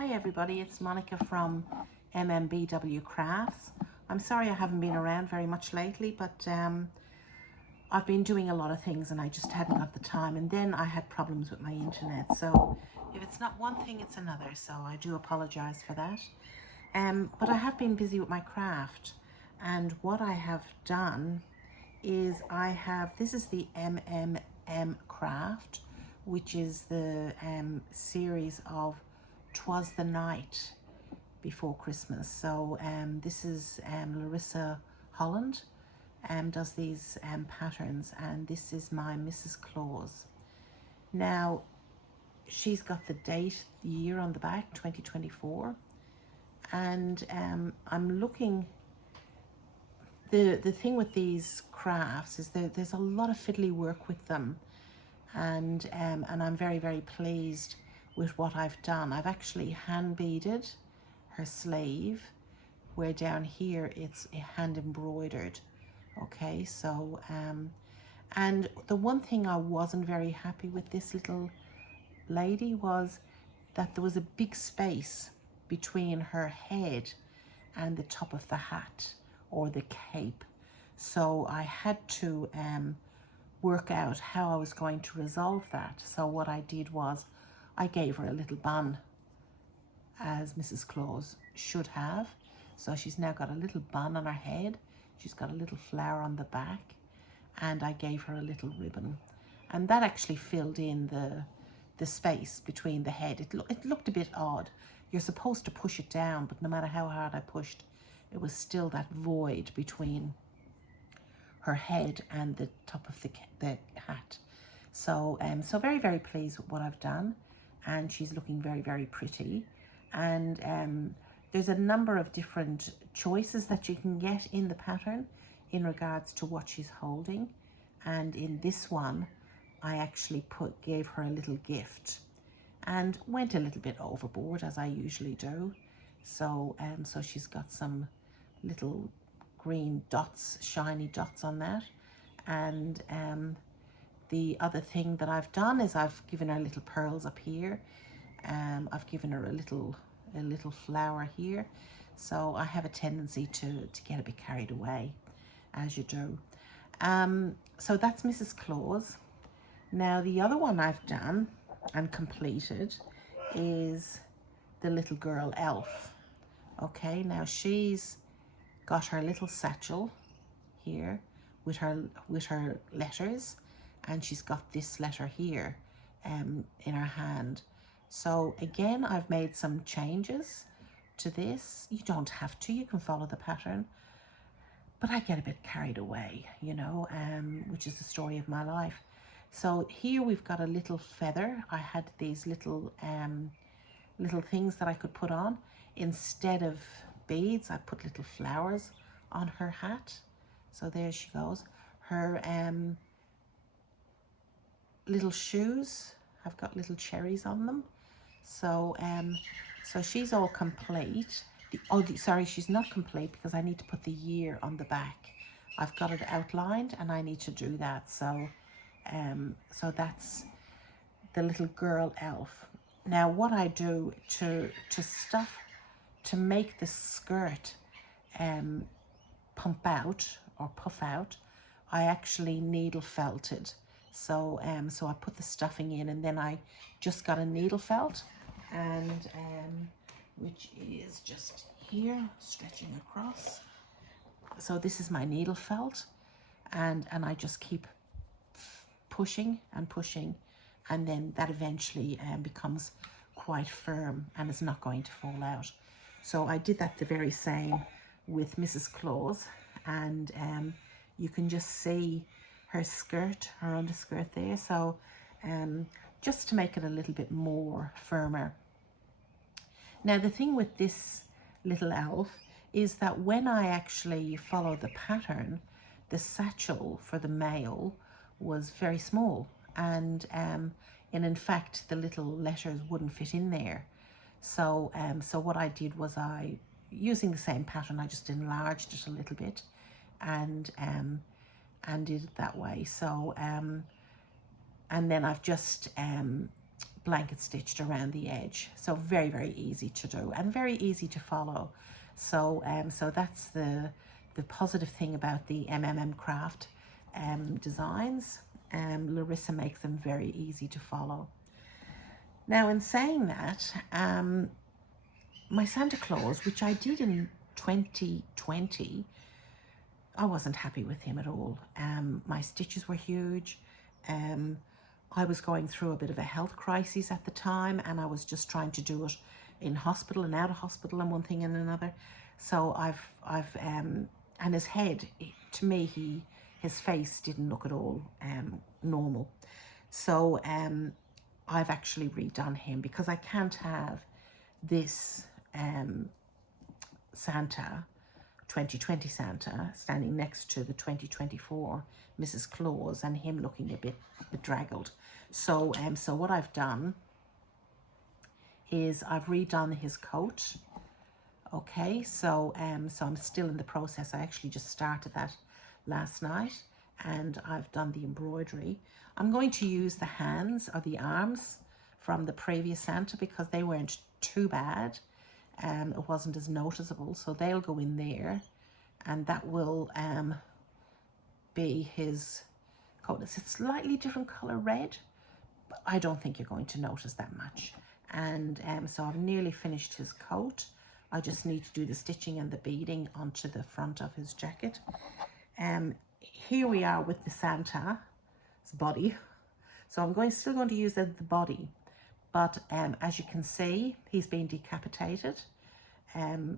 Hi everybody, it's Monica from MMBW Crafts. I'm sorry I haven't been around very much lately, but I've been doing a lot of things and I just hadn't got the time, and then I had problems with my internet, so if it's not one thing it's another, so I do apologize for that. But I have been busy with my craft, and what I have done is this is the MMM Craft, which is the series of Twas the Night before Christmas. So this is Larissa Holland does these patterns, and this is my Mrs. Claus. Now she's got the date, the year on the back, 2024, and I'm looking. The thing with these crafts is that there's a lot of fiddly work with them, and I'm very, very pleased with what I've done. I've actually hand beaded her sleeve, where down here it's hand embroidered. Okay, so and the one thing I wasn't very happy with this little lady was that there was a big space between her head and the top of the hat or the cape. So I had to work out how I was going to resolve that. So what I did was I gave her a little bun, as Mrs. Claus should have. So she's now got a little bun on her head, she's got a little flower on the back, and I gave her a little ribbon, and that actually filled in the space between the head. It looked a bit odd. You're supposed to push it down, but no matter how hard I pushed, it was still that void between her head and the top of the hat. So so very, very pleased with what I've done, and she's looking very, very pretty. And there's a number of different choices that you can get in the pattern in regards to what she's holding, and in this one I actually gave her a little gift and went a little bit overboard, as I usually do. So so she's got some little green dots, shiny dots on that. And the other thing that I've done is I've given her little pearls up here. I've given her a little flower here. So I have a tendency to get a bit carried away, as you do. So that's Mrs. Claus. Now the other one I've done and completed is the little girl elf. Okay, now she's got her little satchel here with her letters, and she's got this letter here in her hand. So again, I've made some changes to this. You don't have to, you can follow the pattern, but I get a bit carried away, you know, which is the story of my life. So here we've got a little feather. I had these little things that I could put on. Instead of beads, I put little flowers on her hat. So there she goes. Her little shoes have got little cherries on them. So so she's all complete. Sorry, she's not complete because I need to put the year on the back. I've got it outlined and I need to do that. So so that's the little girl elf. Now what I do to make the skirt pump out or puff out, I actually needle felted. So so I put the stuffing in, and then I just got a needle felt, and which is just here stretching across. So this is my needle felt, and I just keep pushing and pushing, and then that eventually becomes quite firm and is not going to fall out. So I did that the very same with Mrs. Claus, and you can just see her skirt, her underskirt there. So just to make it a little bit more firmer. Now the thing with this little elf is that when I actually follow the pattern, the satchel for the male was very small, and in fact the little letters wouldn't fit in there. So so what I did was, using the same pattern, I just enlarged it a little bit and did it that way. So and then I've just blanket stitched around the edge. So very, very easy to do and very easy to follow. So so that's the positive thing about the MMM Craft designs. Larissa makes them very easy to follow. Now, in saying that, my Santa Claus, which I did in 2020, I wasn't happy with him at all. My stitches were huge. I was going through a bit of a health crisis at the time, and I was just trying to do it in hospital and out of hospital and one thing and another. So and his head, to me, his face didn't look at all normal. So I've actually redone him because I can't have this Santa, 2020 Santa, standing next to the 2024 Mrs. Claus and him looking a bit bedraggled. So so what I've done is I've redone his coat. Okay, so so I'm still in the process. I actually just started that last night, and I've done the embroidery. I'm going to use the hands or the arms from the previous Santa because they weren't too bad. It wasn't as noticeable, so they'll go in there, and that will be his coat. It's a slightly different color red, but I don't think you're going to notice that much. And so I've nearly finished his coat. I just need to do the stitching and the beading onto the front of his jacket. Here we are with the Santa's body. So I'm still going to use the body, but as you can see, he's been decapitated.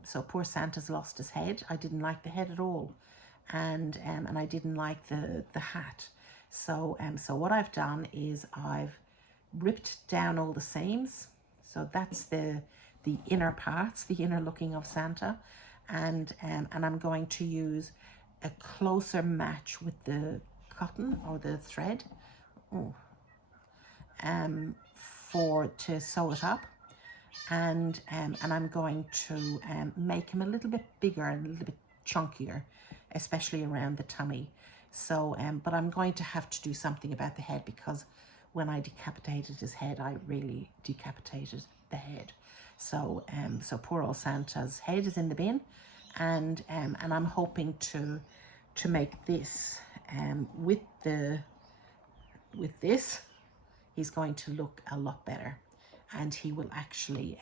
So poor Santa's lost his head. I didn't like the head at all, and I didn't like the hat. So so what I've done is I've ripped down all the seams. So that's the inner parts, the inner looking of Santa, and I'm going to use a closer match with the cotton or the thread to sew it up, and I'm going to make him a little bit bigger and a little bit chunkier, especially around the tummy. So but I'm going to have to do something about the head because when I decapitated his head, I really decapitated the head. So so poor old Santa's head is in the bin, and I'm hoping to make this with this, he's going to look a lot better, and he will actually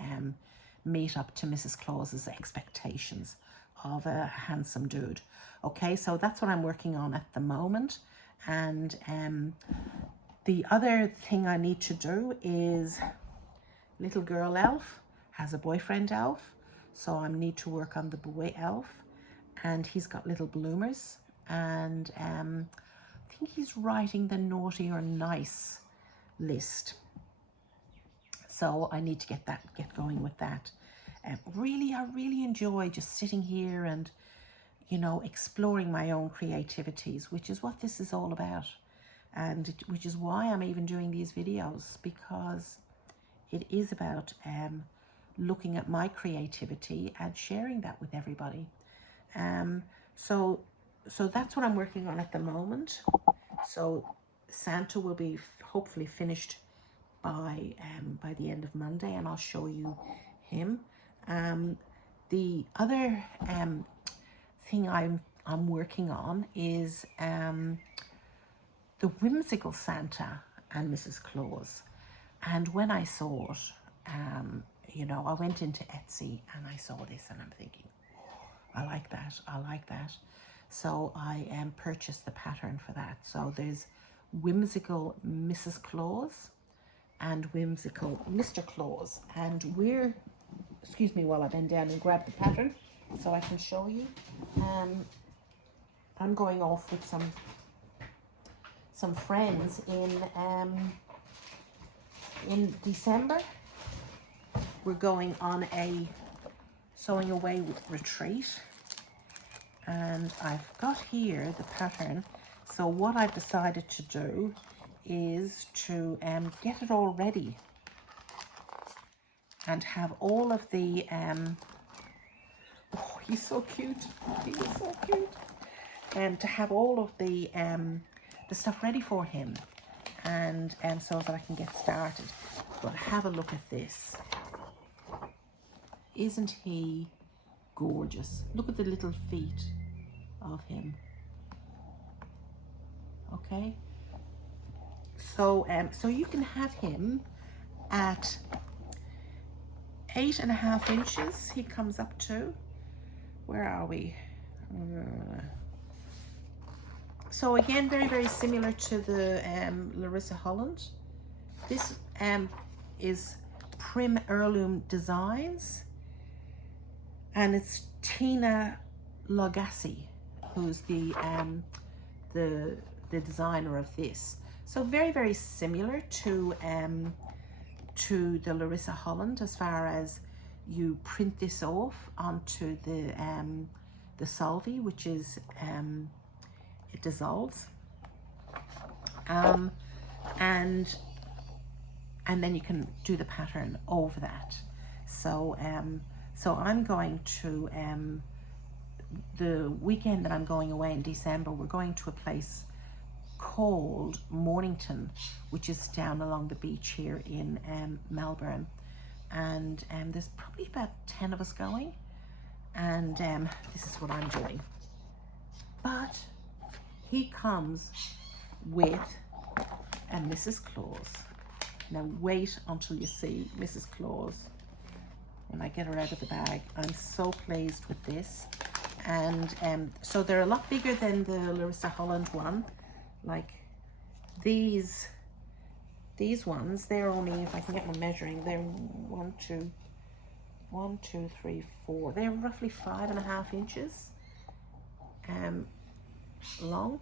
meet up to Mrs. Claus's expectations of a handsome dude. Okay, so that's what I'm working on at the moment. And the other thing I need to do is little girl elf has a boyfriend elf, so I need to work on the boy elf, and he's got little bloomers, and I think he's writing the naughty or nice list. So I need to get going with that. I really enjoy just sitting here and, you know, exploring my own creativities, which is what this is all about, and which is why I'm even doing these videos, because it is about looking at my creativity and sharing that with everybody. So that's what I'm working on at the moment. So Santa will be hopefully finished by the end of Monday, and I'll show you him. The other thing I'm working on is the Whimsical Santa and Mrs. Claus. And when I saw it, you know, I went into Etsy and I saw this and I'm thinking, I like that. So I purchased the pattern for that. So there's Whimsical Mrs. Claus and Whimsical Mr. Claus. And excuse me while I bend down and grab the pattern so I can show you. I'm going off with some friends in December. We're going on a sewing away retreat, and I've got here the pattern. So what I've decided to do is to get it all ready and have all of the oh, he's so cute, he is so cute, to have all of the stuff ready for him, and so that I can get started. But have a look at this. Isn't he gorgeous? Look at the little feet of him. Okay, so so you can have him at 8.5 inches. He comes up to, where are we? So again, very, very similar to the Larissa Holland. This is Prim Heirloom Designs, and it's Tina Logassi who's the designer of this. So very, very similar to the Larissa Holland as far as you print this off onto the solvay, which is it dissolves, and then you can do the pattern over that. So so I'm going to the weekend that I'm going away in December, we're going to a place called Mornington, which is down along the beach here in Melbourne, and there's probably about 10 of us going, and this is what I'm doing. But he comes with a Mrs. Claus. Now wait until you see Mrs. Claus when I get her out of the bag. I'm so pleased with this, and so they're a lot bigger than the Larissa Holland one. Like these ones, they're only, if I can get my measuring, they're 1, 2, 3, 4. They're roughly 5.5 inches long.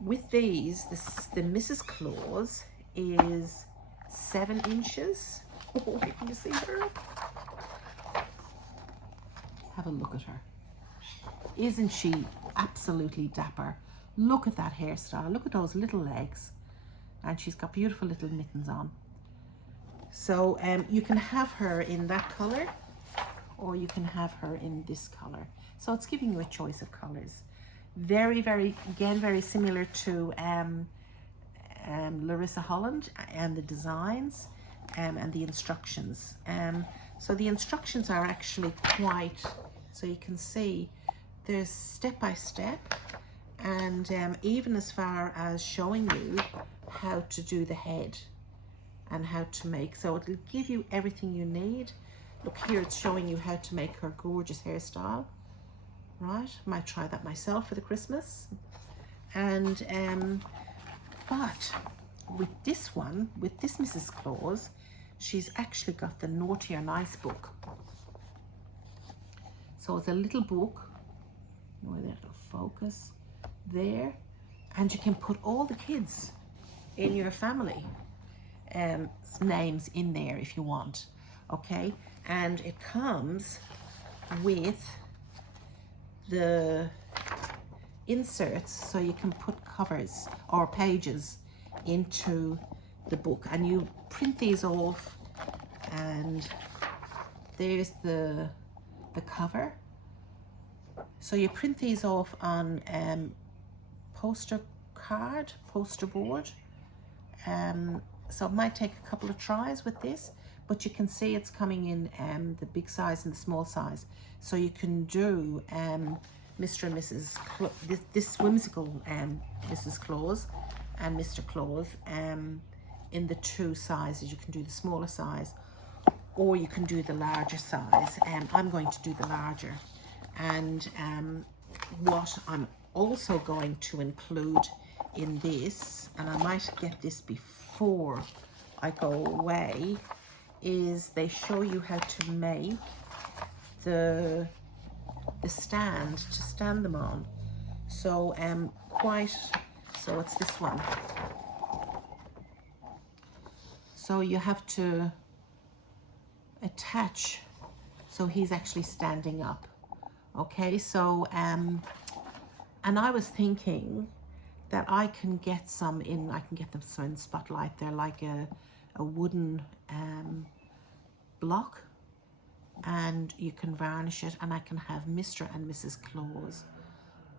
With these, the Mrs. Claus is 7 inches. Oh, can you see her? Have a look at her. Isn't she absolutely dapper? Look at that hairstyle. Look at those little legs. And she's got beautiful little mittens on. So you can have her in that color, or you can have her in this color. So it's giving you a choice of colors. Very, very, again, very similar to Larissa Holland and the designs and the instructions. So the instructions are actually quite, so you can see there's step by step, and even as far as showing you how to do the head and how to make, so it'll give you everything you need. Look here, it's showing you how to make her gorgeous hairstyle. Right, might try that myself for the Christmas. And but with this one, with this Mrs. Claus, she's actually got the Naughty or Nice book. So it's a little book, where that'll focus there, and you can put all the kids in your family names in there if you want. Okay, and it comes with the inserts, so you can put covers or pages into the book, and you print these off, and there's the cover. So you print these off on poster card, poster board. So it might take a couple of tries with this, but you can see it's coming in the big size and the small size. So you can do Mr. and Mrs. this whimsical Mrs. Claus and Mr. Claus in the 2 sizes. You can do the smaller size, or you can do the larger size. I'm going to do the larger. And what I'm also going to include in this, and I might get this before I go away, is they show you how to make the stand to stand them on. So so it's this one. So you have to attach, so he's actually standing up. Okay, so and I was thinking that I can get some in, I can get them some in Spotlight. They're like a wooden block, and you can varnish it, and I can have Mr. and Mrs. Claus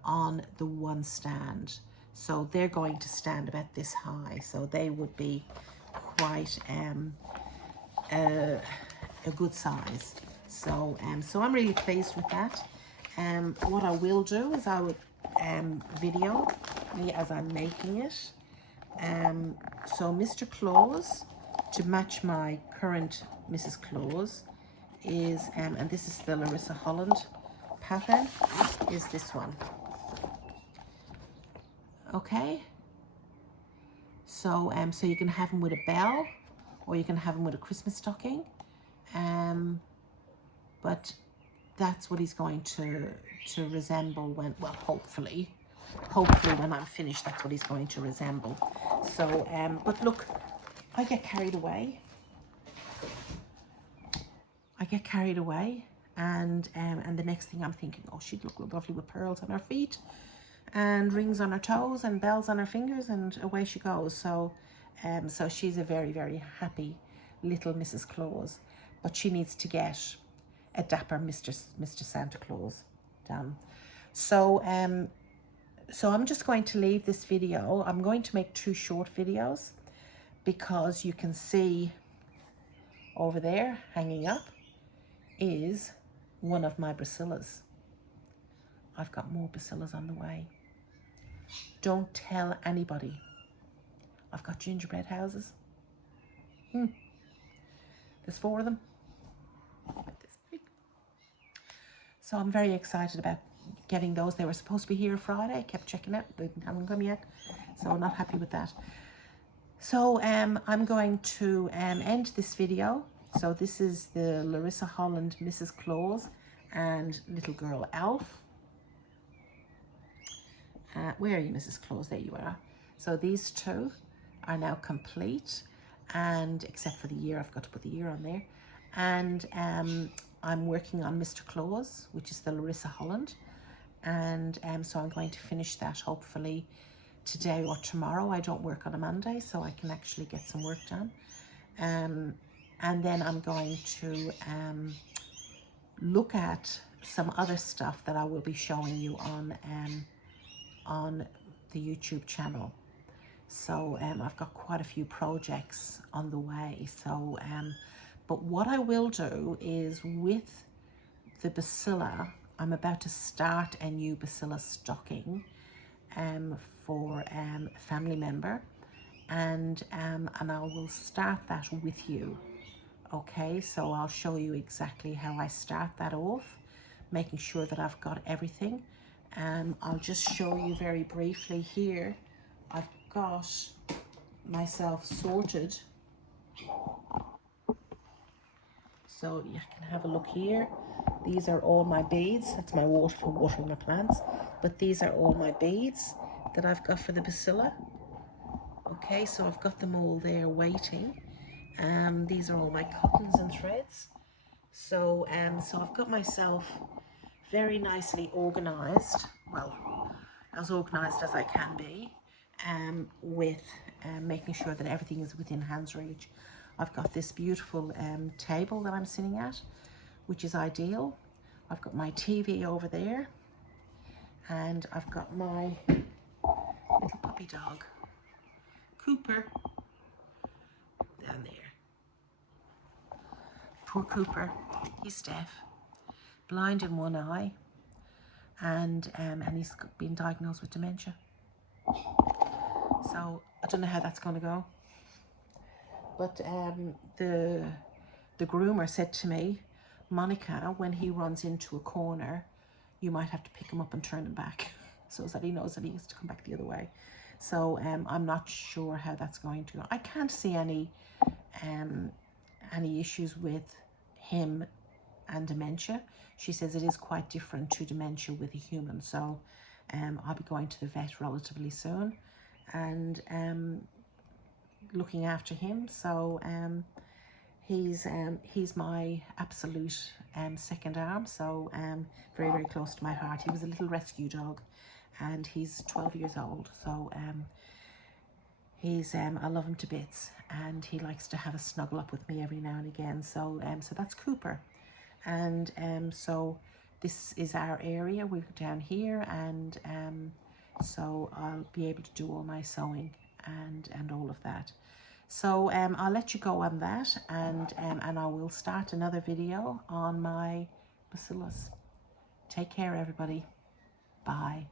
on the one stand. So they're going to stand about this high, so they would be quite a good size. So so I'm really pleased with that. What I will do is I would video me as I'm making it. So Mr. Claus, to match my current Mrs. Claus, is and this is the Larissa Holland pattern, is this one. Okay, so so you can have them with a bell, or you can have them with a Christmas stocking, but that's what he's going to resemble when, well, hopefully when I'm finished, that's what he's going to resemble. So but look, I get carried away. And the next thing I'm thinking, oh, she'd look lovely with pearls on her feet and rings on her toes and bells on her fingers, and away she goes. So so she's a very, very happy little Mrs. Claus, but she needs to get a dapper Mr. Santa Claus done. So so I'm just going to leave this video. I'm going to make 2 short videos, because you can see over there hanging up is one of my bacillas. I've got more bacillas on the way. Don't tell anybody. I've got gingerbread houses. There's 4 of them. This big. So I'm very excited about getting those. They were supposed to be here Friday. I kept checking it. They haven't come yet. So I'm not happy with that. So I'm going to end this video. So this is the Larissa Holland Mrs. Claus and little girl Elf. Where are you, Mrs. Claus? There you are. So these 2 are now complete, and except for the year, I've got to put the year on there. And I'm working on Mr. Claus, which is the Larissa Holland, and so I'm going to finish that hopefully today or tomorrow. I don't work on a Monday, so I can actually get some work done. And then I'm going to look at some other stuff that I will be showing you on the YouTube channel. So I've got quite a few projects on the way. So but what I will do is, with the bacilla, I'm about to start a new bacilla stocking for a family member, and I will start that with you. Okay, so I'll show you exactly how I start that off, making sure that I've got everything. I'll just show you very briefly here. I've got myself sorted. So you can have a look here. These are all my beads. That's my water for watering my plants. But these are all my beads that I've got for the bacilla. Okay, so I've got them all there waiting. These are all my cottons and threads. So so I've got myself very nicely organized, well, as organized as I can be, with making sure that everything is within hand's reach. I've got this beautiful table that I'm sitting at, which is ideal. I've got my TV over there, and I've got my little puppy dog, Cooper, down there. Poor Cooper, he's deaf, blind in one eye, and he's been diagnosed with dementia. So I don't know how that's going to go. But the groomer said to me, Monica, when he runs into a corner, you might have to pick him up and turn him back, so that he knows that he has to come back the other way. So I'm not sure how that's going to go. I can't see any issues with him and dementia. She says it is quite different to dementia with a human. So I'll be going to the vet relatively soon and looking after him. So he's my absolute second arm. So very, very close to my heart. He was a little rescue dog, and he's 12 years old. So he's I love him to bits, and he likes to have a snuggle up with me every now and again. So so that's Cooper, and so this is our area. We're down here, and so I'll be able to do all my sewing and all of that. So I'll let you go on that, and I will start another video on my bacillus. Take care, everybody. Bye.